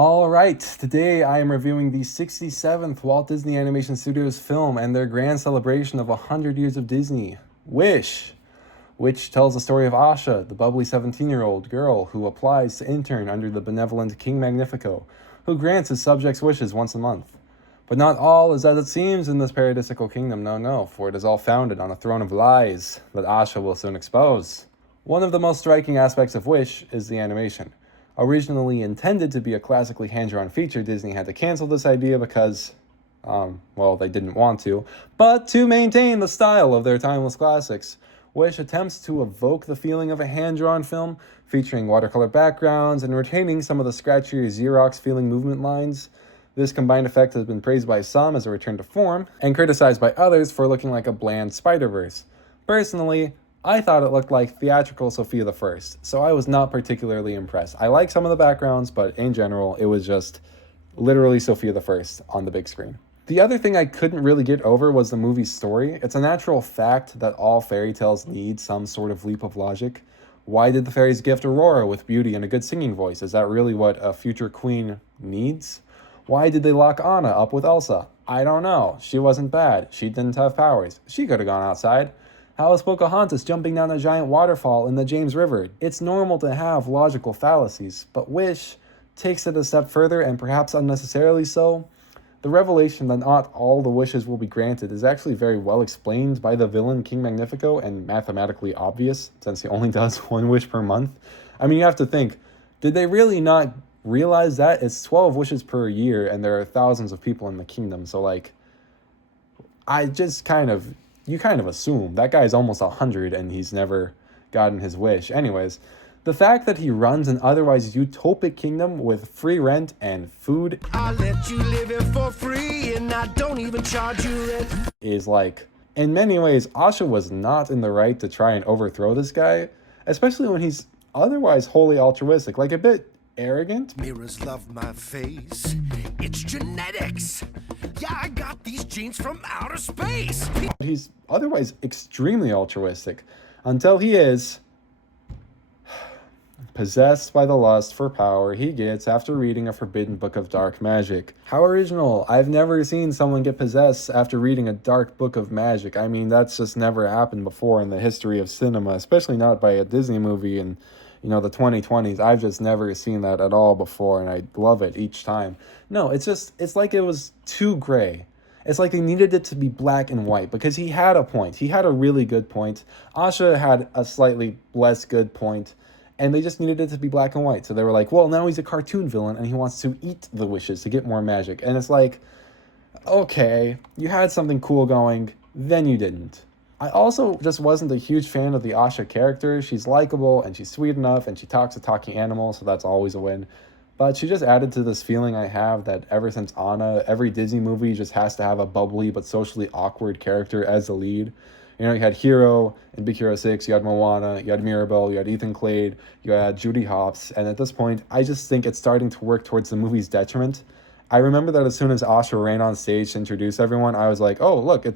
All right, today I am reviewing the 67th Walt Disney Animation Studios film and their grand celebration of 100 years of Disney, Wish, which tells the story of Asha, the bubbly 17-year-old girl who applies to intern under the benevolent King Magnifico, who grants his subjects' wishes once a month. But not all is as it seems in this paradisical kingdom, no, for it is all founded on a throne of lies that Asha will soon expose. One of the most striking aspects of Wish is the animation. Originally intended to be a classically hand-drawn feature, Disney had to cancel this idea because, they didn't want to, but to maintain the style of their timeless classics. Wish attempts to evoke the feeling of a hand-drawn film, featuring watercolor backgrounds and retaining some of the scratchier Xerox-feeling movement lines. This combined effect has been praised by some as a return to form, and criticized by others for looking like a bland Spider-Verse. Personally, I thought it looked like theatrical Sofia the First, so I was not particularly impressed. I like some of the backgrounds, but in general, it was just literally Sofia the First on the big screen. The other thing I couldn't really get over was the movie's story. It's a natural fact that all fairy tales need some sort of leap of logic. Why did the fairies gift Aurora with beauty and a good singing voice? Is that really what a future queen needs? Why did they lock Anna up with Elsa? I don't know. She wasn't bad. She didn't have powers. She could have gone outside. How is Pocahontas jumping down a giant waterfall in the James River? It's normal to have logical fallacies, but Wish takes it a step further, and perhaps unnecessarily so. The revelation that not all the wishes will be granted is actually very well explained by the villain King Magnifico and mathematically obvious, since he only does one wish per month. I mean, you have to think, did they really not realize that? It's 12 wishes per year, and there are thousands of people in the kingdom, so you kind of assume that guy's almost 100 and he's never gotten his wish. Anyways, the fact that he runs an otherwise utopic kingdom with free rent and food, I'll let you live it for free and I don't even charge you rent, is in many ways, Asha was not in the right to try and overthrow this guy, especially when he's otherwise wholly altruistic, a bit arrogant. Mirrors love my face. It's genetics. Yeah, I got these genes from outer space. He's otherwise extremely altruistic until he is possessed by the lust for power he gets after reading a forbidden book of dark magic. How original. I've never seen someone get possessed after reading a dark book of magic. I mean, that's just never happened before in the history of cinema, especially not by a Disney movie in the 2020s. I've just never seen that at all before, and I love it each time. No, it's like it was too gray. It's like they needed it to be black and white, because he had a point. He had a really good point. Asha had a slightly less good point, and they just needed it to be black and white. So they were like, well, now he's a cartoon villain, and he wants to eat the wishes to get more magic. And it's like, okay, you had something cool going, then you didn't. I also just wasn't a huge fan of the Asha character. She's likable, and she's sweet enough, and she talks a talking animal, so that's always a win. But she just added to this feeling I have that ever since Anna, every Disney movie just has to have a bubbly but socially awkward character as the lead. You had Hero in Big Hero 6, you had Moana, you had Mirabel, you had Ethan Clade, you had Judy Hopps, and at this point, I just think it's starting to work towards the movie's detriment. I remember that as soon as Asha ran on stage to introduce everyone, I was like, oh, look,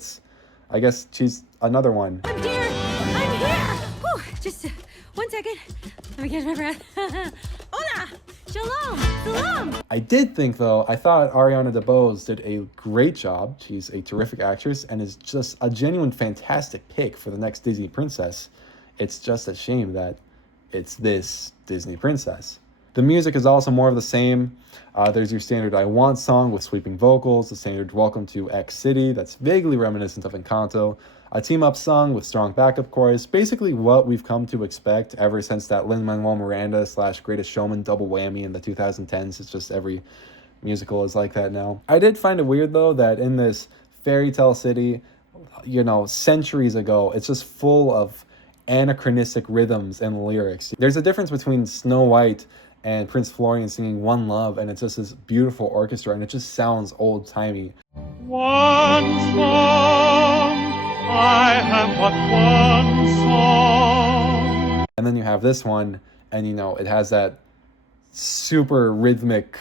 I guess she's another one. I'm here! I'm here! Whew, just 1 second. Let me catch my breath. Hola! Shalom! Salam! I did think, though, I thought Ariana DeBose did a great job. She's a terrific actress and is just a genuine fantastic pick for the next Disney princess. It's just a shame that it's this Disney princess. The music is also more of the same. There's your standard I Want song with sweeping vocals, the standard Welcome to X City that's vaguely reminiscent of Encanto, a team-up song with strong backup chorus, basically what we've come to expect ever since that Lin-Manuel Miranda / Greatest Showman double whammy in the 2010s. It's just every musical is like that now. I did find it weird, though, that in this fairy tale city, centuries ago, it's just full of anachronistic rhythms and lyrics. There's a difference between Snow White and Prince Florian singing One Love, and it's just this beautiful orchestra, and it just sounds old-timey. One song, I have but one song. And then you have this one, and it has that super rhythmic,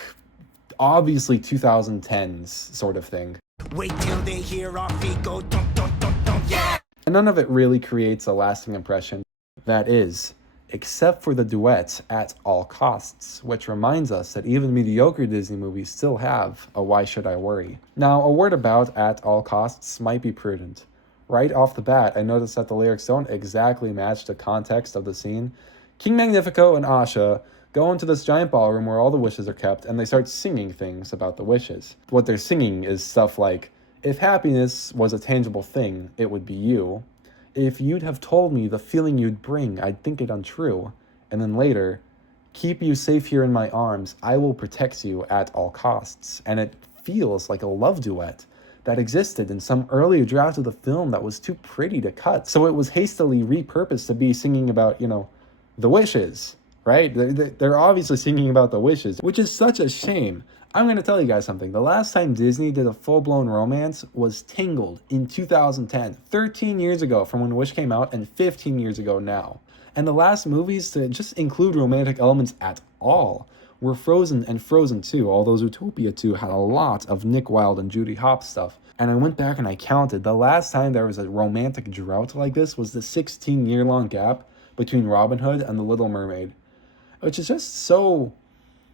obviously 2010s sort of thing. Wait till they hear our feet go dum dum dum dum, yeah. And none of it really creates a lasting impression. That is, except for the duet At All Costs, which reminds us that even mediocre Disney movies still have a Why Should I Worry. Now, a word about At All Costs might be prudent. Right off the bat, I noticed that the lyrics don't exactly match the context of the scene. King Magnifico and Asha go into this giant ballroom where all the wishes are kept, and they start singing things about the wishes. What they're singing is stuff like, if happiness was a tangible thing, it would be you. If you'd have told me the feeling you'd bring, I'd think it untrue. And then later, keep you safe here in my arms, I will protect you at all costs. And it feels like a love duet that existed in some earlier draft of the film that was too pretty to cut. So it was hastily repurposed to be singing about, the wishes, right? They're obviously singing about the wishes, which is such a shame. I'm going to tell you guys something. The last time Disney did a full-blown romance was Tangled in 2010, 13 years ago from when Wish came out and 15 years ago now. And the last movies to just include romantic elements at all were Frozen and Frozen 2, although Zootopia 2 had a lot of Nick Wilde and Judy Hopps stuff. And I went back and I counted. The last time there was a romantic drought like this was the 16-year-long gap between Robin Hood and The Little Mermaid, which is just so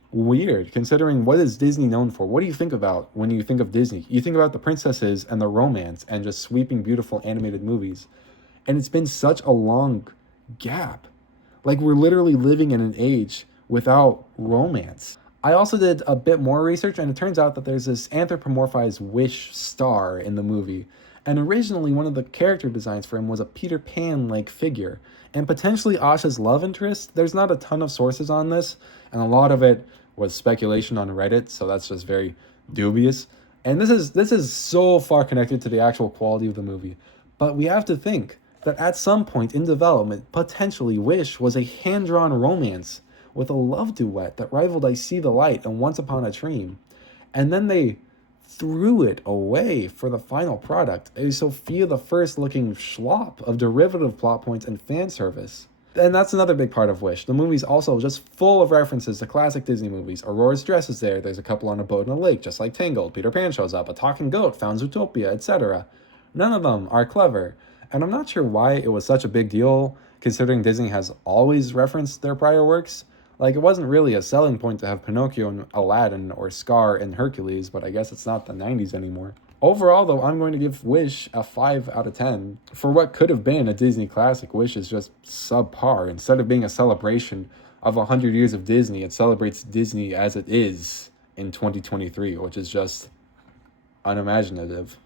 weird considering what is Disney known for. What do you think about when you think of Disney? You think about the princesses and the romance and just sweeping, beautiful animated movies. And it's been such a long gap. Like, we're literally living in an age without romance. I also did a bit more research, and it turns out that there's this anthropomorphized Wish star in the movie. And originally, one of the character designs for him was a Peter Pan-like figure, and potentially Asha's love interest. There's not a ton of sources on this, and a lot of it was speculation on Reddit, so that's just very dubious. And this is so far connected to the actual quality of the movie. But we have to think that at some point in development, potentially Wish was a hand-drawn romance with a love duet that rivaled I See the Light and Once Upon a Dream. And then they threw it away for the final product, a Sophia the First looking schlop of derivative plot points and fan service. And that's another big part of Wish. The movie's also just full of references to classic Disney movies. Aurora's dress is there, there's a couple on a boat in a lake, just like Tangled, Peter Pan shows up, a talking goat found Zootopia, etc. None of them are clever. And I'm not sure why it was such a big deal, considering Disney has always referenced their prior works. Like, it wasn't really a selling point to have Pinocchio and Aladdin or Scar and Hercules, but I guess it's not the 90s anymore. Overall, though, I'm going to give Wish a 5 out of 10. For what could have been a Disney classic, Wish is just subpar. Instead of being a celebration of 100 years of Disney, it celebrates Disney as it is in 2023, which is just unimaginative.